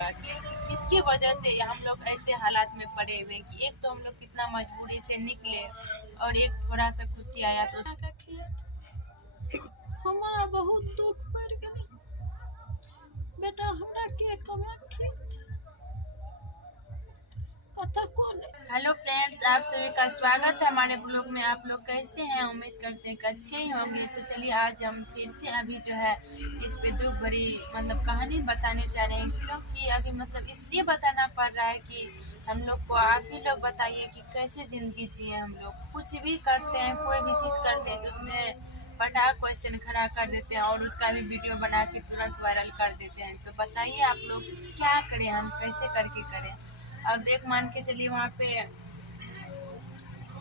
कि किसकी वजह से हम लोग ऐसे हालात में पड़े हुए कि एक तो हम लोग कितना मजबूरी से निकले और एक थोड़ा सा खुशी आया तो हमारा बहुत दुख पड़ गई बेटा हमरा के कमे खेत कथा कौन है। हेलो फ्रेंड्स, आप सभी का स्वागत है हमारे ब्लॉग में। आप लोग कैसे हैं? उम्मीद करते हैं कि अच्छे ही होंगे। तो चलिए आज हम फिर से अभी जो है इस पे दुख भरी कहानी बताने जा रहे हैं, क्योंकि अभी इसलिए बताना पड़ रहा है कि हम लोग को आप ही लोग बताइए कि कैसे ज़िंदगी जिए। हम लोग कुछ भी करते हैं, कोई भी चीज़ करते हैं तो उसमें पटाख क्वेश्चन खड़ा कर देते हैं और उसका भी वीडियो बना के तुरंत वायरल कर देते हैं। तो बताइए आप लोग क्या करें, हम कैसे करके करें। अब एक मान के चलिए वहाँ पे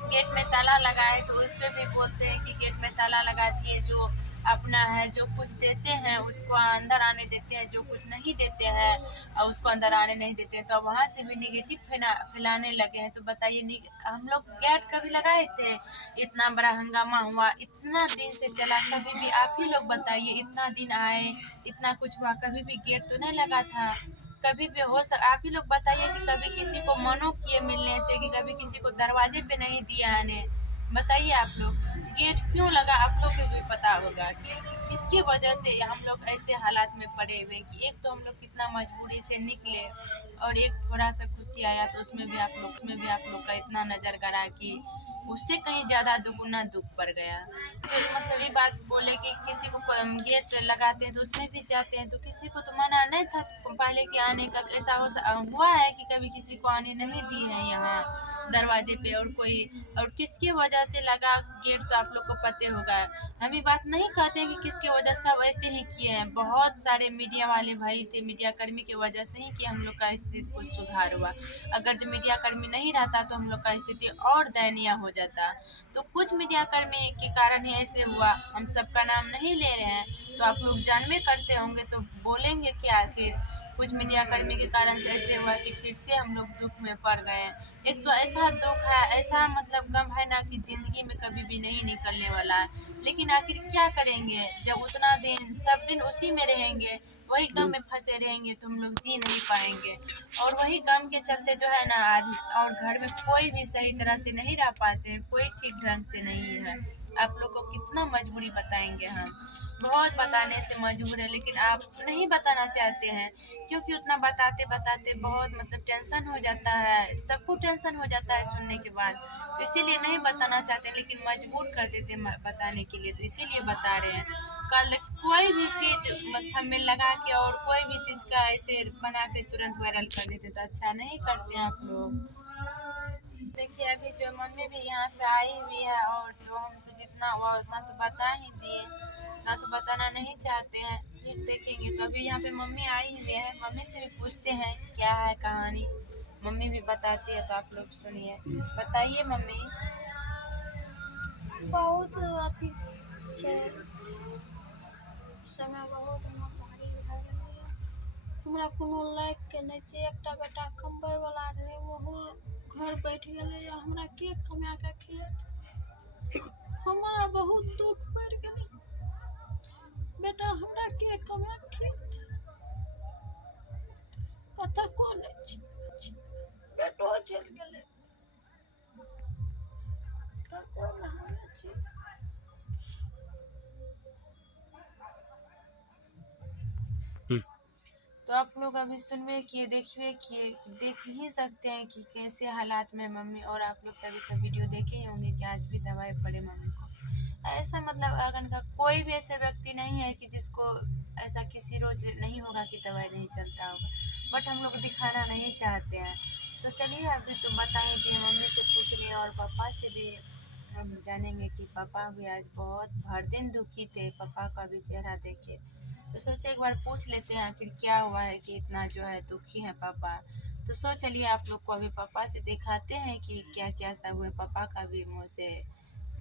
गेट में ताला लगा है तो उस पे भी बोलते हैं कि गेट में ताला लगा दिए, जो अपना है जो कुछ देते हैं उसको अंदर आने देते हैं, जो कुछ नहीं देते हैं और उसको अंदर आने नहीं देते हैं। तो अब वहाँ से भी निगेटिव फैलाने लगे हैं। तो बताइए, हम लोग गेट कभी लगाए थे? इतना बड़ा हंगामा हुआ, इतना दिन से चला, कभी भी आप ही लोग बताइए, इतना दिन आए, इतना कुछ हुआ, कभी भी गेट तो नहीं लगा था। कभी भी आप ही लोग बताइए कि कभी किसी को मनो किए मिलने से, कि कभी किसी को दरवाजे पे नहीं दिया आने। बताइए आप लोग गेट क्यों लगा? आप लोग को भी पता होगा कि किसकी वजह से हम लोग ऐसे हालात में पड़े हुए कि एक तो हम लोग कितना मजबूरी से निकले और एक थोड़ा सा खुशी आया तो उसमें भी आप लोग का इतना नजर गड़ा कि उससे कहीं ज्यादा दुगुना दुख पड़ गया। ये बात बोले कि किसी को गेट लगाते हैं तो उसमें भी जाते हैं, तो किसी को तो मना नहीं था पहले के आने का। ऐसा हुआ है कि कभी किसी को आने नहीं दी है यहाँ दरवाजे पे, और किसकी वजह से लगा गेट तो आप लोग को पता होगा। हम ये बात नहीं कहते हैं कि किसकी वजह से, सब ऐसे ही किए हैं। बहुत सारे मीडिया वाले भाई थे, मीडिया कर्मी की वजह से ही कि हम लोग का स्थिति कुछ सुधार हुआ। अगर जो मीडिया कर्मी नहीं रहता तो हम लोग का स्थिति और दयनीय हो जाता। तो कुछ मीडिया कर्मी के कारण ही ऐसे हुआ। हम सबका नाम नहीं ले रहे हैं, तो आप लोग जानबे करते होंगे तो बोलेंगे कि आखिर कुछ मीडिया कर्मी के कारण से ऐसे हुआ कि फिर से हम लोग दुख में पड़ गए। एक तो ऐसा दुख है, ऐसा गम है ना कि जिंदगी में कभी भी नहीं निकलने वाला है। लेकिन आखिर क्या करेंगे, जब उतना दिन सब दिन उसी में रहेंगे, वही गम में फंसे रहेंगे तो हम लोग जी नहीं पाएंगे। और वही गम के चलते जो है ना आदमी और घर में कोई भी सही तरह से नहीं रह पाते, कोई ठीक ढंग से नहीं है। आप लोग को कितना मजबूरी बताएंगे हम, बहुत बताने से मजबूर है, लेकिन आप नहीं बताना चाहते हैं, क्योंकि उतना बताते बताते बहुत टेंशन हो जाता है। सबको टेंशन हो जाता है सुनने के बाद, तो इसीलिए नहीं बताना चाहते, लेकिन मजबूर कर देते हैं बताने के लिए, तो इसीलिए बता रहे हैं। कल कोई भी चीज़ में लगा के और कोई भी चीज़ का ऐसे बना के तुरंत वायरल कर देते, तो अच्छा नहीं करते आप लोग। देखिए अभी जो मम्मी भी यहाँ पे आई हुई है, और तो हम तो जितना हुआ उतना तो बता ही दिए, ना तो बताना नहीं चाहते हैं। फिर देखेंगे। तो अभी यहाँ पे मम्मी आई हुई है, मम्मी से भी पूछते हैं क्या है कहानी। मम्मी भी बताती है, तो आप लोग सुनिए। बताइए मम्मी। बहुत अथी समय बहुत भारी भए गेलै। हमरा कोनो लायक के नहीं छै, एकटा बेटा कमबै वाला रहे, ओहो घर बैठ गेलै। हमरा के कमा के खेत, हमारा बहुत दुख पड़ गई बेटा हमरा के कमा खेत कथा कौन छै। बेटो चल गेलै कथा कौन हमे छै। तो आप लोग अभी सुनबे किए, देखिए किए, देख ही सकते हैं कि कैसे हालात में मम्मी। और आप लोग कभी तो वीडियो देखे ही होंगे कि आज भी दवाई पड़े मम्मी को। ऐसा अगर का कोई भी ऐसे व्यक्ति नहीं है कि जिसको ऐसा किसी रोज नहीं होगा कि दवाई नहीं चलता होगा, बट हम लोग दिखाना नहीं चाहते हैं। तो चलिए अभी तो बता ही दिए, मम्मी से पूछ लिए और पापा से भी हम जानेंगे कि पापा भी आज बहुत भर दिन दुखी थे। पापा का भी चेहरा देखे तो सोचे एक बार पूछ लेते हैं आखिर क्या हुआ है कि इतना जो है दुखी है पापा। तो चलिए आप लोग को अभी पापा से दिखाते हैं कि क्या क्या सब हुए। पापा का भी मुँह से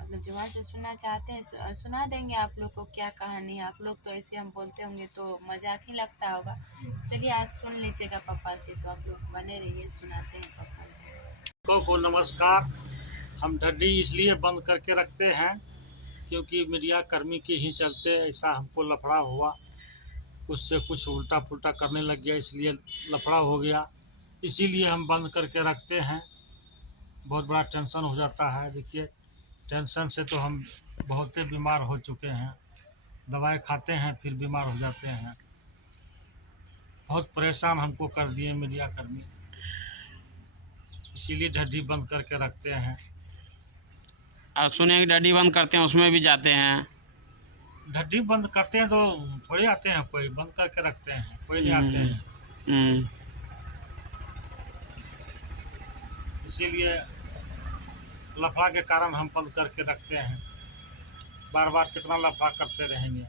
जुबान से सुनना चाहते हैं, सुना देंगे आप लोग को क्या कहानी है। आप लोग तो ऐसे हम बोलते होंगे तो मजाक ही लगता होगा। चलिए आज सुन लीजिएगा पापा से, तो आप लोग बने रहिए, सुनाते हैं पापा से। को नमस्कार। हम ढड्डी इसलिए बंद करके रखते हैं क्योंकि मीडिया कर्मी के ही चलते ऐसा हमको लफड़ा हुआ। कुछ से कुछ उल्टा पुल्टा करने लग गया, इसलिए लफड़ा हो गया। इसीलिए हम बंद करके रखते हैं। बहुत बड़ा टेंशन हो जाता है। देखिए, टेंशन से तो हम बहुत ही बीमार हो चुके हैं। दवाई खाते हैं फिर बीमार हो जाते हैं। बहुत परेशान हमको कर दिए मीडिया कर्मी, इसीलिए ढड्डी बंद करके रखते हैं। आप सुने कि डडी बंद करते हैं उसमें भी जाते हैं। ढड्डी बंद करते हैं तो थोड़े आते हैं, कोई बंद करके रखते हैं, कोई नहीं आते हैं। इसीलिए लफड़ा के कारण हम बंद करके रखते हैं। बार बार कितना लफड़ा करते रहेंगे,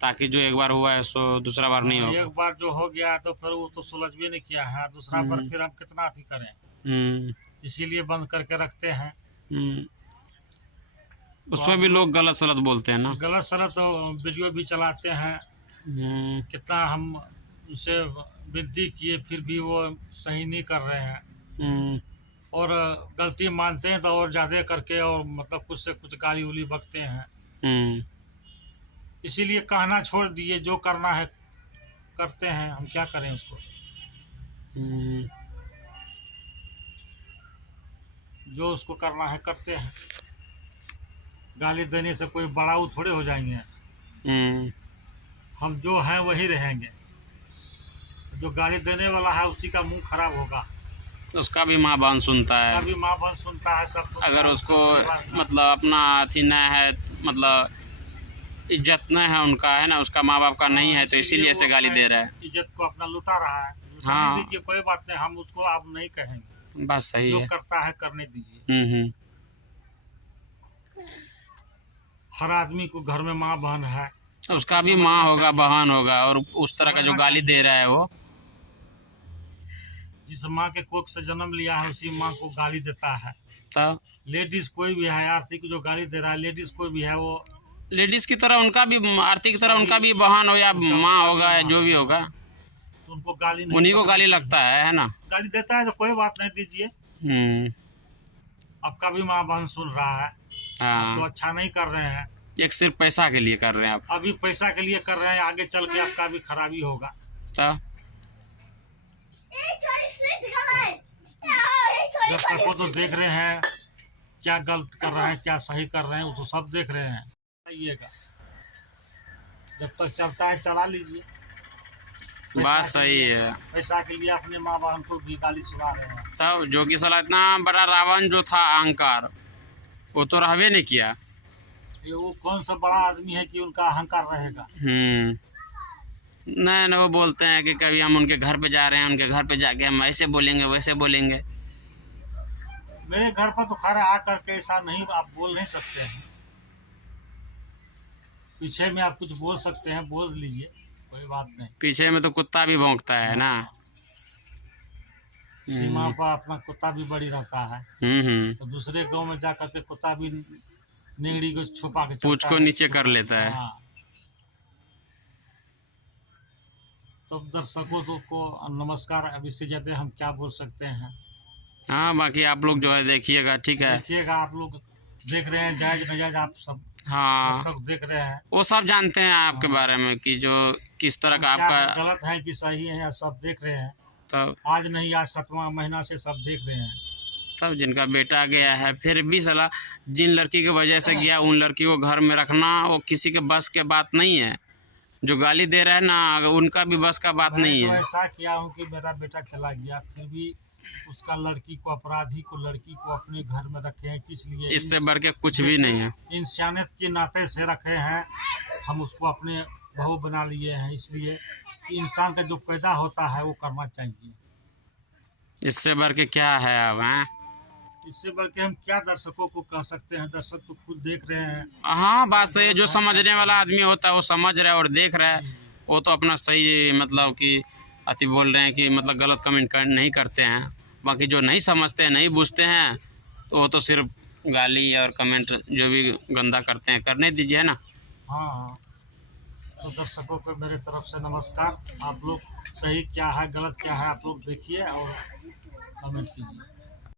ताकि जो एक बार हुआ है सो दूसरा बार नहीं होगा। एक बार जो हो गया है तो फिर वो तो सुलझ भी नहीं किया है, दूसरा बार फिर हम कितना अथी करें। इसीलिए बंद करके रखते हैं। उसमें भी लोग गलत सलत बोलते हैं ना, गलत सलत तो वीडियो भी चलाते हैं। कितना हम उनसे विनती किए फिर भी वो सही नहीं कर रहे हैं, और गलती मानते हैं तो और ज़्यादा करके और मतलब कुछ से कुछ गाली उली बकते हैं। इसीलिए कहना छोड़ दिए, जो करना है करते हैं, हम क्या करें उसको। जो उसको करना है करते हैं। गाली देने से कोई बड़ा थोड़े हो जाएंगे। हम जो हैं वही रहेंगे। जो गाली देने वाला है उसी का मुंह खराब होगा। उसका भी माँ बाप सुनता है, अभी माँ बाप सुनता है, सब अगर उसको मतलब अपना अथी न है, मतलब इज्जत न है उनका, है ना, उसका माँ बाप का नहीं है, तो इसीलिए ऐसे गाली दे रहा है। इज्जत को अपना लुटा रहा है। हाँ, दीजिए, कोई बात नहीं, हम उसको आप नहीं कहेंगे। बात सही जो है। करता है करने दीजिए। हर आदमी को घर में माँ बहन है, उसका भी माँ होगा, बहन होगा, और उस तरह का जो गाली दे रहा है वो जिस माँ के कोख से जन्म लिया है उसी माँ को गाली देता है। तब लेडीज कोई भी है, आरती को जो गाली दे रहा है, लेडीज कोई भी है, वो लेडीज की तरह उनका भी, आरती की तरह उनका भी बहन हो या माँ होगा या जो भी होगा, तो उनको गाली नहीं, उन्हीं को गाली लगता है ना। गाली देता है तो कोई बात नहीं, दीजिए। आपका भी माँ बहन सुन रहा है। आप तो अच्छा नहीं कर रहे हैं, एक सिर्फ पैसा के लिए कर रहे हैं आप। अभी पैसा के लिए कर रहे हैं, आगे चल के आपका भी खराबी होगा। तब दर्शकों तो देख रहे हैं क्या गलत कर रहे हैं, क्या सही कर रहे हैं, वो तो सब देख रहे हैं। आइएगा, जब तक चलता है चला लीजिए। बात सही है। पैसा के लिए अपने माँ बहन को भी गाली सुना रहे हैं। तब जो कि साला इतना बड़ा रावण जो था अहंकार, वो तो रहबे नहीं किया। ये वो कौन सा बड़ा आदमी है कि उनका अहंकार रहेगा। नहीं, वो बोलते हैं कि कभी हम उनके घर पे जा रहे हैं, उनके घर पे जाके हम ऐसे बोलेंगे वैसे बोलेंगे। मेरे घर पर तो खैर आ करके ऐसा नहीं आप बोल नहीं सकते हैं। पीछे में आप कुछ बोल सकते हैं, बोल लीजिए, कोई बात नहीं। पीछे में तो कुत्ता भी भौंकता है ना। सीमा पर अपना कुत्ता भी बड़ी रहता है। तो दूसरे गांव में जाकर के कुत्ता भी नेगड़ी को छुपा के पूंछ को नीचे कर लेता है। हाँ। तो दर्शकों को नमस्कार। अब इससे ज्यादा हम क्या बोल सकते हैं। हाँ, बाकी आप लोग जो है देखिएगा, ठीक है। देखिएगा, आप लोग देख रहे हैं, जायज नाजायज आप सब हाँ, देख रहे हैं। वो सब जानते हैं आपके बारे में कि जो किस तरह का आपका गलत है कि सही है, सब देख रहे हैं। तब आज नहीं, आज 7वां महीना से सब देख रहे हैं। तब जिनका बेटा गया है, फिर भी साला जिन लड़की की वजह से गया, उन लड़की को घर में रखना वो किसी के बस के बात नहीं है। जो गाली दे रहा है ना, उनका भी बस का बात नहीं है। ऐसा किया हूँ कि मेरा बेटा चला गया, फिर भी उसका लड़की को, अपराधी को, लड़की को अपने घर में रखे हैं। किस लिए? इससे बढ़ के कुछ भी नहीं है। इंसानियत के नाते से रखे हैं। हम उसको अपने बहू बना लिए हैं, इसलिए कि इंसान का जो पैदा होता है वो करना चाहिए। इससे बढ़ के क्या है अब? हैं, इससे बढ़ के हम क्या दर्शकों को कह सकते हैं। दर्शक तो खुद देख रहे हैं। हाँ, बात सही है। जो समझने वाला आदमी होता है वो समझ रहा है और देख रहा है। वो तो अपना सही मतलब कि अति बोल रहे हैं कि मतलब गलत कमेंट नहीं करते हैं। बाकी जो नहीं समझते हैं, नहीं बूझते हैं, तो वो तो सिर्फ गाली और कमेंट जो भी गंदा करते हैं करने दीजिए, है ना। हाँ, तो दर्शकों को मेरे तरफ से नमस्कार। आप लोग सही क्या है, गलत क्या है, आप लोग देखिए और कमेंट कीजिए।